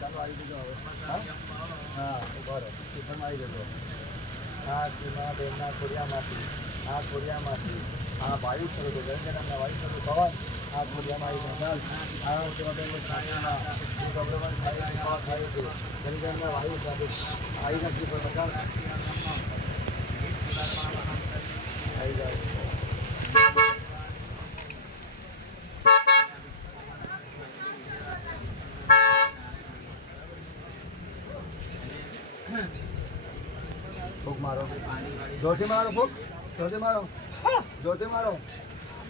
ચાલો આવી જજો હવે. હા બરાબર શિખરમાં આવી જજો. આ સીમાબેનના ખોડિયામાંથી આ ખોડિયામાંથી આ વાયુ શરૂ છે ગરંજનામના વાયુ શરૂ થવા આ ખોડિયામાં આવી ચાલ આ સીમાબેનની છાતીમાં શ્રી ભગવાન થાય છે ગરંજનના વાયુ સાથે આવીના શ્રી ભગવાન આવી જાય. फूक मारो जोरથી मारो फूक जोरથી मारो जोरથી मारो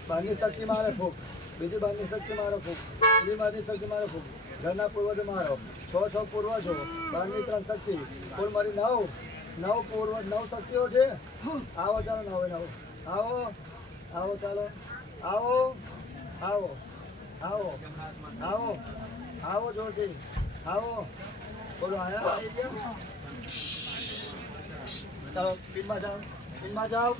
बाहरनी शक्ति मारे फूक बीजी बाहरनी शक्ति मारो फूक बीजी बाहरनी शक्ति मारो फूक घरना पूर्वज मारो 6 पूर्वजो बाहरनी 3 शक्ति कुल मारी 9 पूर्वज 9 शक्तिओ छे. आओ चालो 9 आओ आओ चालो आओ आओ आओ आओ आओ जोरથી आओ बोलो आया चलो पिन में जाओ पिन में जाओ.